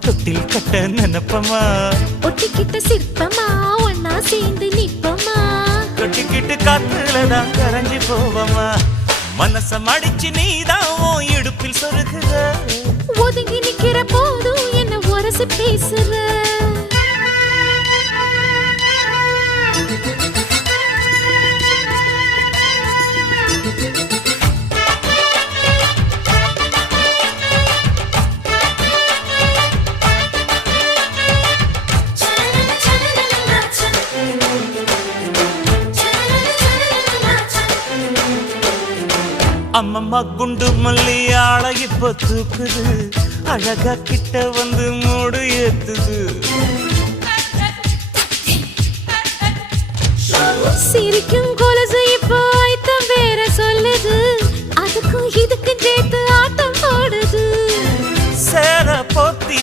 தொட்டில் கட்ட நினைப்பமா ஒட்டிக்கிட்ட சிற்பமா ஒன்னா சேர்ந்து நிப்பமா தொட்டிக்கிட்டு காத்துலதான் கரைஞ்சி போவமா மனச மடிச்சு நீதான் உன் இடுப்பில் சொருகுற ஒதுங்கி நிக்கிற போதும் என்ன உரசி பேசுற அம்மம்மா குண்டு மல்லி ஆள இப்ப தூக்குது அழகா கிட்ட வந்து மூடு ஏத்துது சிரிக்கும் கொலுசு இப்போ ஐத்தம் வேற சொல்லுது அதுக்கும் இதுக்கும் சேர்த்து ஆட்டம் போடுது சேர போத்தி